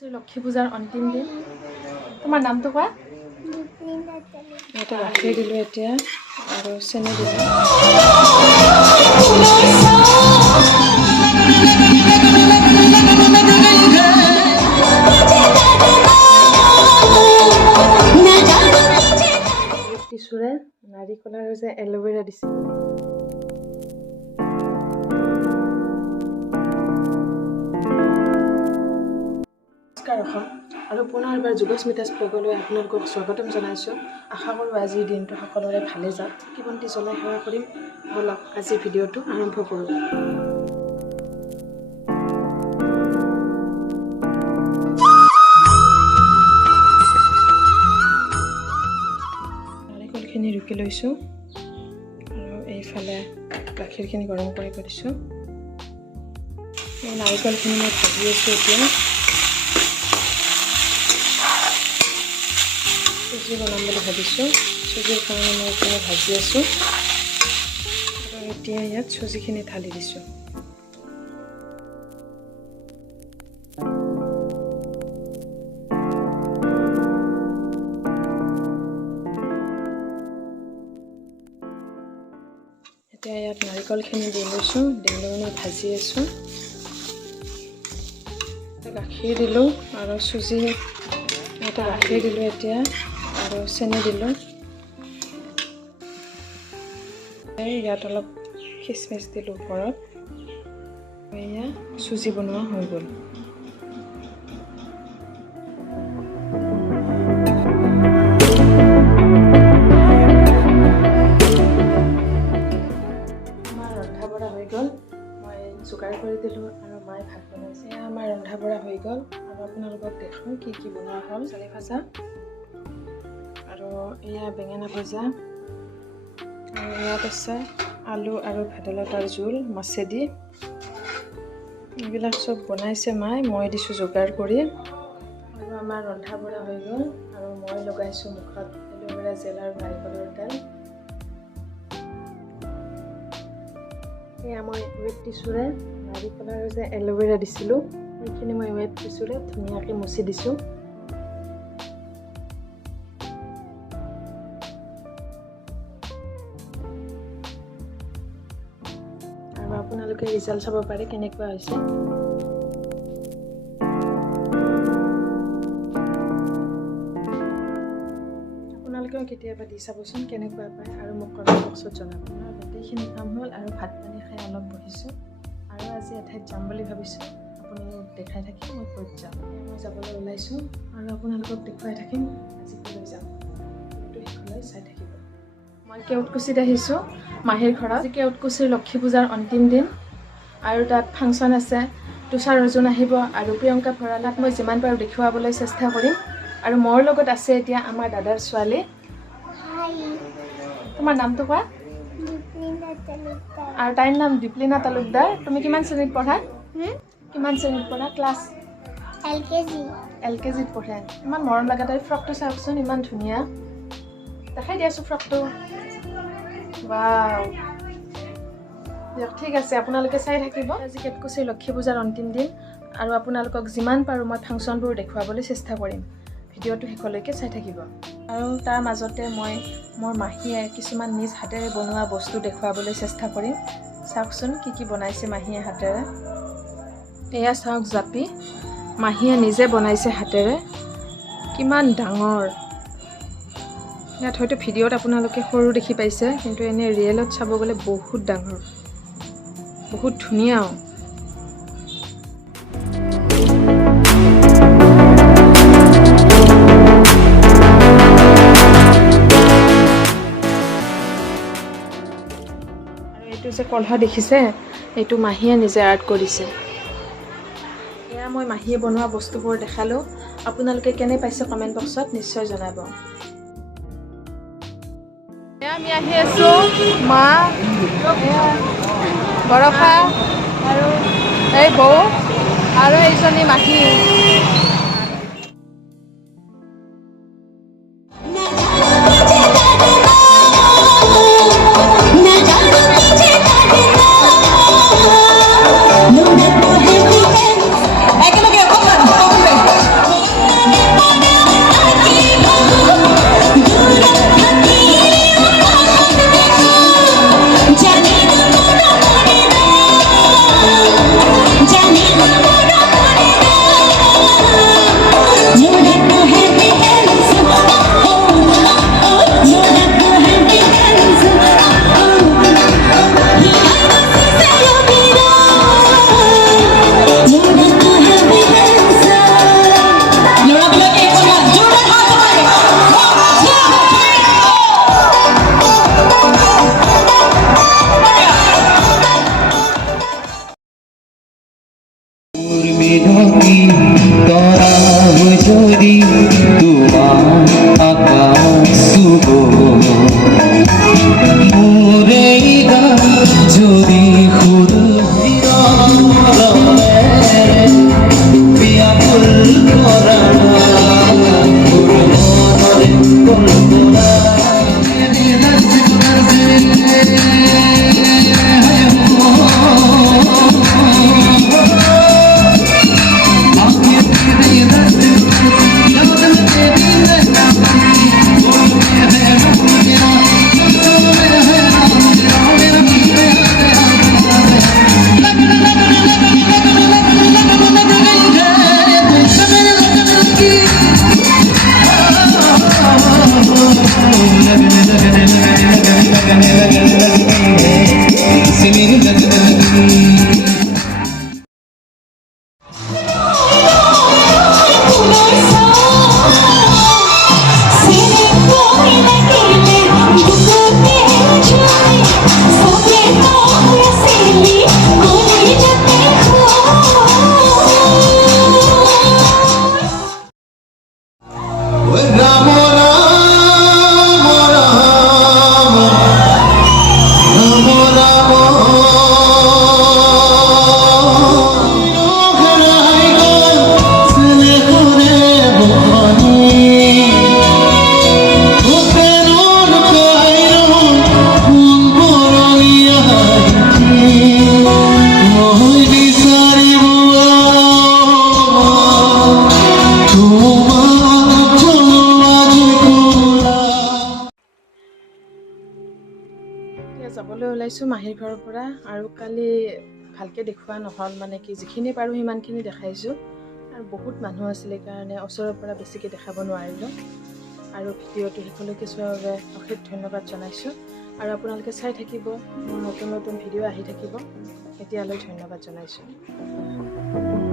লক্ষ্মী পূজাৰ অন্তিম দিন। তোমাৰ নামটো কোৱা? এটা গাখীৰ দিলোঁ এতিয়া আৰু চেনি দিলোঁ। টিচুৰে নাৰিকল আৰু যে এল'ভেৰা দিছিলোঁ। নমস্কাৰ অসম আৰু পুনৰ এবাৰ যুগস্মিতা ব্লগলৈ আপোনালোকক স্বাগতম জনাইছোঁ। আশা কৰোঁ আজিৰ দিনটো সকলোৰে ভালে যাওক। চাকি-বন্তি জ্বলাই সেৱা কৰিম। ব'লক আজিৰ ভিডিঅ'টো আৰম্ভ কৰোঁ। নাৰিকলখিনি ৰুকি লৈছোঁ আৰু এইফালে গাখীৰখিনি গৰম কৰিব দিছোঁ। এই নাৰিকলখিনি মই ভাজি আছোঁ এতিয়া। চুজি বনাম বুলি ভাবিছোঁ। চুজিৰ কাৰণে মই এইখিনি ভাজি আছোঁ আৰু এতিয়া ইয়াত চুজিখিনি ঢালি দিছোঁ। এতিয়া ইয়াত নাৰিকলখিনি দি লৈছোঁ, দি লৈ মই ভাজি আছোঁ। গাখীৰ দিলোঁ আৰু চুজি এটা গাখীৰ দিলোঁ এতিয়া আৰু চেনি দিলোঁ। ইয়াত অলপ খিচমিচ দিলোঁ ওপৰত। এয়া চুজি বনোৱা হৈ গ'ল। আমাৰ ৰন্ধা বঢ়া হৈ গ'ল। মই যোগাৰ কৰি দিলোঁ আৰু মায়ে ভাত বনাইছে। আমাৰ ৰন্ধা বঢ়া হৈ গ'ল আৰু আপোনালোকক দেখোঁ কি কি বনোৱা হ'ল। চালি ভাজা আৰু এয়া বেঙেনা ভজা আৰু ইয়াত আছে আলু আৰু ভেদাইলতাৰ জোল মাছেদি। এইবিলাক চব বনাইছে মায়ে, মই দিছোঁ যোগাৰ কৰি। আৰু আমাৰ ৰন্ধা বঢ়া হৈ গ'ল আৰু মই লগাইছোঁ মুখত এল'ভেৰা জেল আৰু নাৰিকলৰ তেল। এয়া মই ৱেট টিচুৰে নাৰিকল আৰু যে এল'ভেৰা দিছিলোঁ, সেইখিনি মই ৱেট টিচুৰে ধুনীয়াকৈ মুচি দিছোঁ। আৰু আপোনালোকে ৰিজাল্ট চাব পাৰে কেনেকুৱা হৈছে। আপোনালোকেও কেতিয়াবা দি চাবচোন কেনেকুৱা পায় আৰু মোক কমেণ্ট বক্সত জনাব। গোটেইখিনি কাম হ'ল আৰু ভাত পানী খাই অলপ বহিছোঁ আৰু আজি এঠাইত যাম বুলি ভাবিছোঁ। আপোনালোকক দেখাই থাকিম মই ক'ত যাম। মই যাবলৈ ওলাইছোঁ আৰু আপোনালোকক দেখুৱাই থাকিম আজি ক'লৈ যাম। সেইটো শেষলৈ চাই থাকিব। মই কেওটকুচিত আহিছোঁ মাহীৰ ঘৰত। আজি কেওটকুচিৰ লক্ষ্মী পূজাৰ অন্তিম দিন আৰু তাত ফাংচন আছে। তুষাৰ অৰ্জুন আহিব আৰু প্ৰিয়ংকা ভৰালী। তাত মই যিমান পাৰোঁ দেখুৱাবলৈ চেষ্টা কৰিম। আৰু মোৰ লগত আছে এতিয়া আমাৰ দাদাৰ ছোৱালী। তোমাৰ নামটো কোৱা? আৰু তাইৰ নাম দীপলিনা তালুকদাৰ। তুমি কিমান শ্ৰেণীত পঢ়া? কিমান শ্ৰেণীত পঢ়া? ক্লাছ LKGত পঢ়ে। ইমান মৰম লগা তাইৰ ফ্ৰকটো চাওকচোন, ইমান ধুনীয়া। দেখাই দিয়াছোঁ ফ্ৰকটো। ৱাও, দিয়ক ঠিক আছে, আপোনালোকে চাই থাকিব। আজি কেওটকুচিৰ লক্ষ্মী পূজাৰ অন্তিম দিন আৰু আপোনালোকক যিমান পাৰোঁ মই ফাংচনবোৰ দেখুৱাবলৈ চেষ্টা কৰিম। ভিডিঅ'টো শেষলৈকে চাই থাকিব। আৰু তাৰ মাজতে মই মোৰ মাহীয়ে কিছুমান নিজ হাতেৰে বনোৱা বস্তু দেখুৱাবলৈ চেষ্টা কৰিম। চাওকচোন কি কি বনাইছে মাহীয়ে হাতেৰে। এয়া চাওক জাপি, মাহীয়ে নিজে বনাইছে হাতেৰে। কিমান ডাঙৰ! ইয়াত হয়তো ভিডিঅ'ত আপোনালোকে সৰু দেখি পাইছে, কিন্তু এনে ৰিয়েলত চাব গ'লে বহুত ডাঙৰ, বহুত ধুনীয়াও। এইটো যে কলহা দেখিছে, এইটো মাহীয়ে নিজে আৰ্ট কৰিছে। এয়া মই মাহীয়ে বনোৱা বস্তুবোৰ দেখালোঁ। আপোনালোকে কেনে পাইছে কমেণ্ট বক্সত নিশ্চয় জনাব। এয়া আমি আহি আছোঁ মা, বৰষা আৰু এই বৌ আৰু এইজনী মাহী। যাবলৈ ওলাইছোঁ মাহীৰ ঘৰৰ পৰা আৰু কালি ভালকৈ দেখুওৱা নহ'ল মানে কি যিখিনি পাৰোঁ সিমানখিনি দেখাইছোঁ আৰু বহুত মানুহ আছিলে কাৰণে ওচৰৰ পৰা বেছিকৈ দেখাব নোৱাৰিলোঁ আৰু ভিডিঅ'টো শেষলৈকে চোৱাৰ বাবে অশেষ ধন্যবাদ জনাইছোঁ আৰু আপোনালোকে চাই থাকিব মোৰ নতুন নতুন ভিডিঅ' আহি থাকিব এতিয়ালৈ ধন্যবাদ জনাইছোঁ।